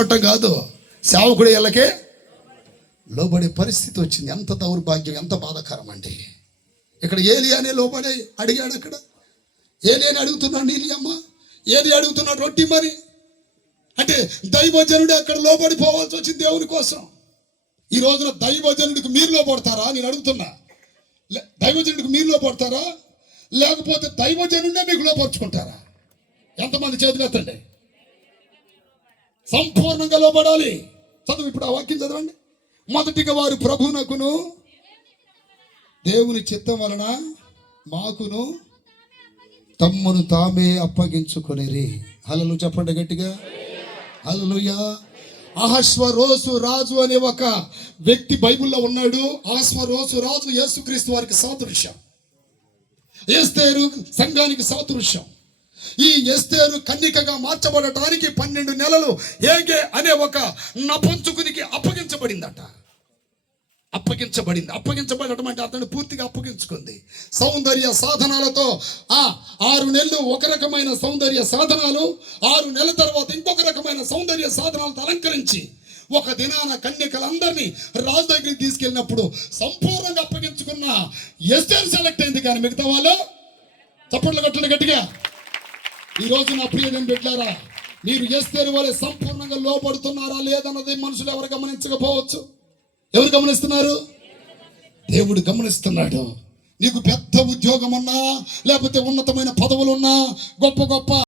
పట్టం కాదు, సేవకుడు వీళ్ళకే లోబడే పరిస్థితి వచ్చింది. ఎంత దౌర్భాగ్యం, ఎంత బాధాకరం అండి. ఇక్కడ ఏలియానే లోబడి అడిగాడు. అక్కడ ఏలియాని అడుగుతున్నాడు నీలియమ్మ, ఏలి అడుగుతున్నాడు రొట్టి మరి. అంటే దైవజనుడు అక్కడ లోబడిపోవాల్సి వచ్చింది దేవుని కోసం. ఈ రోజున దైవజనుడికి మీరు లోపడతారా? నేను అడుగుతున్నా. దైవజనుడికి మీరు లోపడతారా, లేకపోతే దైవజనుడే మీకు లోపరుచుకుంటారా? ఎంతమంది చేతులు ఎత్తండి. సంపూర్ణంగా లోపడాలి. చదువు ఇప్పుడు ఆ వాక్యం చదవండి. మొదటిగా వారు ప్రభువునకును దేవుని చిత్తం వలన మాకును తమ్మును తామే అప్పగించుకొనిరి. హల్లెలూయా చెప్పండి గట్టిగా, హల్లెలూయా. అహష్వరోసు రాజు అనే ఒక వ్యక్తి బైబిల్లో ఉన్నాడు. అహష్వరోసు రాజు యేసుక్రీస్తు వారికి సాదృశ్యం, ఎస్తేరు సంఘానికి సాదృశ్యం. ఈ ఎస్తేరు కన్నికగా మార్చబడటానికి 12 నెలలు హేగే అనే ఒక నపుంసకునికి అప్పగించబడిందట. అప్పగించబడటం అంటే అతను పూర్తిగా అప్పగించుకుంది. సౌందర్య సాధనాలతో 6 నెలలు ఒక రకమైన సౌందర్య సాధనాలు, 6 నెలల తర్వాత ఇంకొక రకమైన సౌందర్య సాధనాలతో అలంకరించి ఒక దినాన కన్యకలందరినీ రాజు దగ్గరికి తీసుకెళ్ళినప్పుడు సంపూర్ణంగా అప్పగించుకున్న ఎస్తేరు సెలెక్ట్ అయింది. కానీ మిగతా వాళ్ళు చప్పట్లు కొట్టండి గట్టిగా. ఈ రోజు నా ప్రియమైన బిడ్డలారా, మీరు ఎస్తేరు వలె సంపూర్ణంగా లోబడుతున్నారా లేదన్నది మనుషులు ఎవరు గమనించకపోవచ్చు. ఎవరు గమనిస్తున్నారు? దేవుడు గమనిస్తున్నాడు. నీకు పెద్ద ఉద్యోగం ఉన్నా, లేకపోతే ఉన్నతమైన పదవులున్నా, గొప్ప